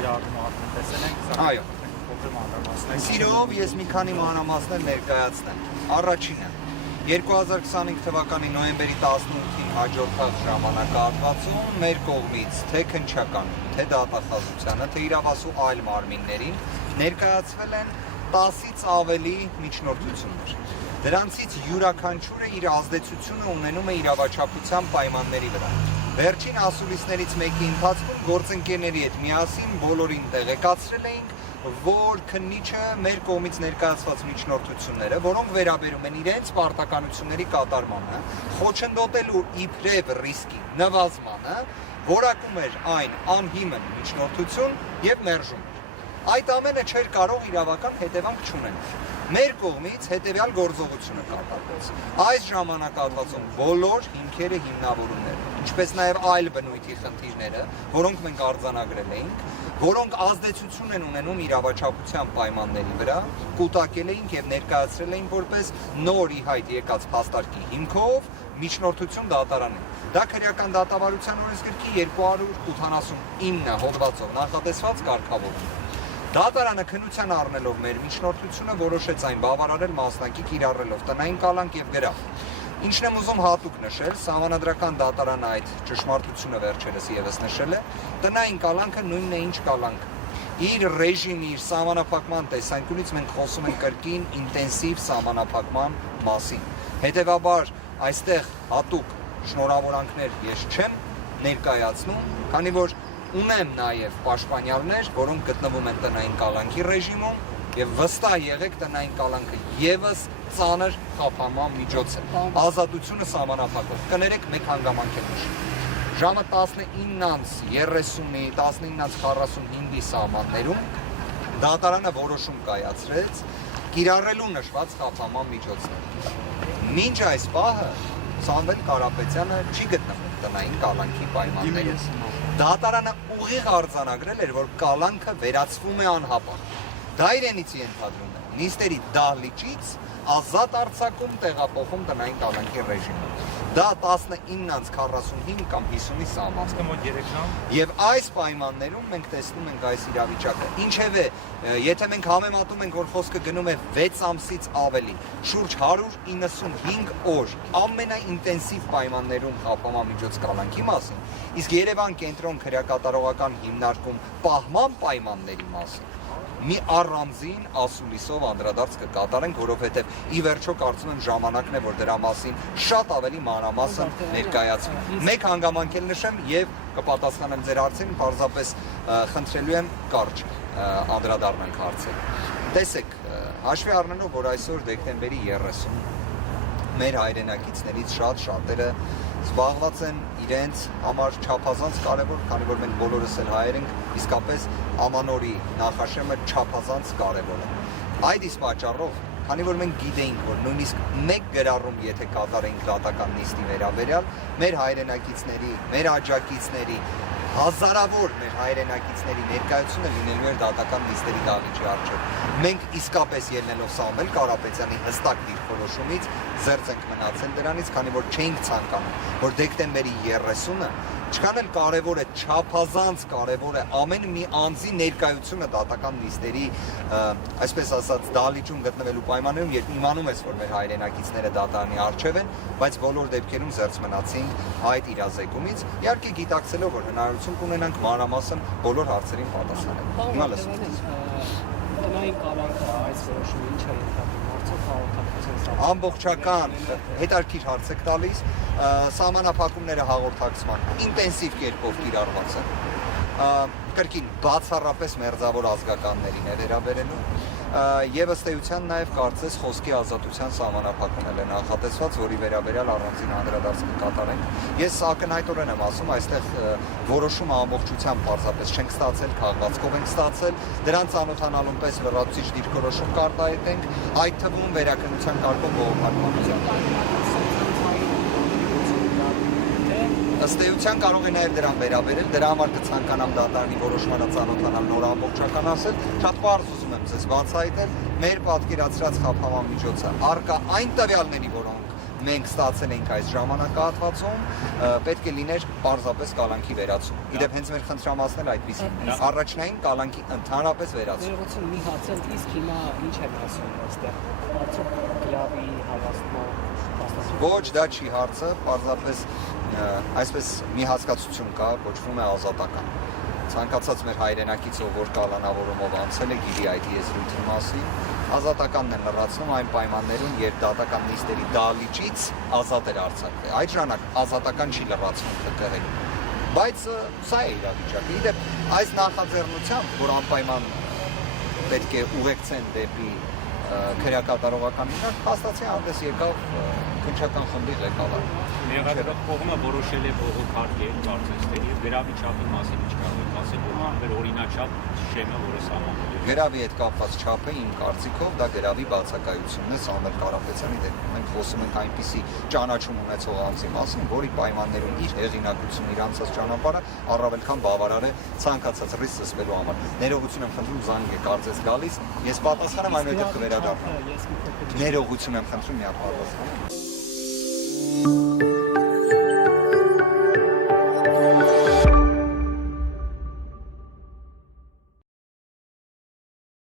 կիրառումը տեսել ենք, այո, սիրով ես մի քանի մանրամասներ ներկայացնեմ։ Առաջինը 2025 թվականի նոյեմբերի 18-ին հաջորդած ժամանակահատվածում մեր կողմից թե քննչական, թե դատախազությանը, թե իրավասու այլ մարմիններին ներկայացվել են 10-ից ավելի միջնորդություններ։ Դրանցից յուրաքանչյուրը իր ազդեցությունը ունենում է իրավաչափության պայմանների վրա։ Վերջին ասուլիսներից մեկի ընթացքում գործընկերների հետ միասին բոլորին տեղեկացրել էինք, որ քննիչը մեր կողմից ներկայացված միջնորդությունները, որոնք վերաբերում են իրենց պարտականությունների կատարմանը, խոչընդոտելու իբրև ռիսկի նվազմանը, որակում էր այն անհիմն միջնորդություն եւ մերժում։ Այդ ամենը չէր կարող իրավական հետևանք չունենալ։ Մեր կողմից հետևյալ գործողությունը կատարվեց։ Այս ժամանակահատվածում բոլոր հիմքերը հիմնավորումներ, ինչպես նաև այլ բնույթի խնդիրները, որոնք մենք արձանագրել էինք, որոնք ազդեցություն են ունենում իրավաչափության պայմանների վրա, կուտակել էինք եւ ներկայացրել էինք որպես նոր ի հայտ եկած փաստարկի հիմքով միջնորդություն դատարանին։ Դա քրեական դատավարության օրենսգրքի 289 հոդվածով նախատեսված կարգավորում է։ Դատարանը քննության առնելով մեր միջնորդությունը որոշեց այն բավարարել մասնակի կիրառելով տնային կալանք եւ գրավ։ Ինչն եմ ուզում հատուկ նշել, Սահմանադրական դատարանը այդ ճշմարտությունը վերջերս եւս նշել է, տնային կալանքը նույնն է ինչ կալանք։ Իր ռեժիմի, իր սահմանափակման տեսանկյունից մենք խոսում ենք կրկին ինտենսիվ սահմանափակման մասին։ Հետևաբար այստեղ հատուկ շնորհավորանքներ ես չեմ ներկայացնում, քանի որ ունեմ նաև պաշտպանյալներ, որոնք գտնվում են տնային կալանքի ռեժիմում եւ վստահ եղեք տնային կալանքը եւս ծանր խափանման միջոց է։ Ազատությունը սահմանափակող։ Կներեք մեկ հանգամանք եմ նշում։ Ժամը 19:30-ի 19:45-ի սահմաններում դատարանը որոշում կայացրեց կիրառելու նշված խափանման միջոցներ։ Մինչ այս պահը Սամվել Կարապետյանը չի գտնվում տնային կալանքի պայմաններում։ Դատարանը ուղիղ արձանագրել էր, որ կալանքը վերածվում է անհապաղ։ Դա իրենից ենթադրում է նիստերի դահլիճից ազատ արձակում տեղափոխում տնային կալանքի ռեժիմը։ Դա 19:45 կամ 50-ի սահմաններում։ Մոտ 3 ժամ։ Եվ այս պայմաններում մենք տեսնում ենք այս իրավիճակը։ Ինչևէ, եթե մենք համեմատում ենք, որ խոսքը գնում է 6 ամսից ավելի, շուրջ 195 օր ամենաինտենսիվ պայմաններում խափանման միջոց կալանքի մասին, իսկ Երևան կենտրոն քրեակատարողական հիմնարկում պահման պայմանների մասին, մի առանձին ասուլիսով անդրադարձ կկատարենք, որովհետև ի վերջո կարծում եմ ժամանակն է, որ դրա մասին շատ ավելի մանրամասն ներկայացվի։ Մեկ հանգամանք էլ նշեմ եւ կպատասխանեմ ձեր հարցերին, պարզապես խնդրելու եմ կարճ անդրադառնանք հարցերին։ Տեսեք, հաշվի առնելով, որ այսօր դեկտեմբերի 30 մեր հայրենակիցներից շատերը զբաղված են իրենց համար չափազանց կարևոր, քանի որ մենք բոլորս էլ հայեր ենք, իսկապես ամանորի նախաշեմը չափազանց կարևոր է։ Այդ իսկ պատճառով, քանի որ մենք գիտեինք, որ նույնիսկ մեկ գրառում եթե կատարենք դատական նիստի վերաբերյալ, մեր հայրենակիցների, մեր աջակիցների, հազարավոր մեր հայրենակիցների ներկայությունը լինելու էր դատական նիստերի դահլիճի առջև։ Մենք իսկապես ելնելով Սամվել Կարապետյանի հստակ դիրքորոշումից զերծ ենք մնացել դրանից, քանի որ չէինք ցանկանում, որ դեկտեմբերի 30-ը ինչքան էլ կարևոր է, չափազանց կարևոր է ամեն մի անձի ներկայությունը դատական նիստերի, այսպես ասած, դահլիճում գտնվելու պայմաններում, երբ իմանում ես, որ մեր հայրենակիցները դատարանի առջև են, բայց բոլոր դեպքերում զերծ մնացինք այդ իրազեկումից, իհարկե գիտակցելով, որ հնարավորություն կունենանք մանրամասն բոլոր հարցերին պատասխանել։ Հիմա լսում ենք։ Տնային կալանքը այս որոշումը ինչ է ենթադրում, արդյոք հաղորդակցության ամբողջական հետարքիր հարց եք տալիս, սահմանափակումները հաղորդակցման ինտենսիվ կերպով կիրառված են, կրկին բացառապես մերձավոր ազգականներին է վերաբերելու, եւ ըստ էության նաեւ կարծես խոսքի ազատության սահմանափակումն է նախատեսված, որի վերաբերյալ առանձին անդրադարձ կկատարենք։ Ես ակնհայտորեն եմ ասում, այստեղ որոշումը ամբողջությամբ պարզապես չենք ստացել, քաղվածքով ենք ստացել, դրան ծանոթանալուն պես լրացուցիչ դիրքորոշում կարտահայտենք, այդ թվում վերաքննության կարգով բողոքարկման։ Ըստ էության կարող է նաև դրան վերաբերել, դրա համար կցանկանամ դատարանի որոշմանը ծանոթանալ նոր ամբողջական ասել, շատ պարզ ուզում եմ ձեզ բացահայտել, մեր պատկերացրած խափանման միջոցը առկա այն տվյալների, որոնք մենք ստացել ենք այս ժամանակահատվածում, պետք է լիներ պարզապես կալանքի վերացում։ Իդեպ հենց մեր խնդրամասն էլ այդպեսին է։ Առաջնային կալանքի ընդհանրապես վերացում։ Ներողություն մի հաց էլ իսկ հիմա ինչ են ասում այստեղ։ Արդյոք գրավի հավաստման Ոչ, դա չի հարցը, պարզապես այսպես մի հասկացություն կա, կոչվում է ազատական։ Ցանկացած մեր հայրենակիցով, որ կալանավորումով անցել է, գիտի այդ եզրույթի մասին, ազատականն է լրացնում այն պայմաններում, երբ դատական նիստերի դահլիճից ազատ էր արձակվել։ Այդ ժամանակ ազատական չի լրացվում ՀԿՀ-ին։ Բայց սա է իրավիճակը։ Իդեպ այս նախաձեռնությամբ, որ անպայման պետք է ուղեկցեն դեպի քրեակատարողական իրար, հաստատի հանդես եկավ քննչական խմբի ղեկավարը։ Մեղադրող կողմը որոշել է բողոքարկել կարծես գրավի չափի մասին ինչ կարող եք ասել, որ անվեր օրինաչափ շեմը, որը սահմանում է։ Գրավի հետ կապված չափը իմ կարծիքով դա գրավի բացակայությունն է Սամվել Կարապետյանի դեպքում։ Մենք խոսում ենք այնպիսի ճանաչում ունեցող անձի մասին, որի պայմաններում իր հեղինակությունը, իր անցած ճանապարհը առավել քան բավարար է ցանկացած ռիսկ զսպելու համար։ Ներողություն եմ խնդրում, զանգ է կարծես գալիս, ես պատասխանեմ, այնուհետև կվերադառնամ։ Ներողություն եմ խնդրում, մի հատ պատասխանեմ։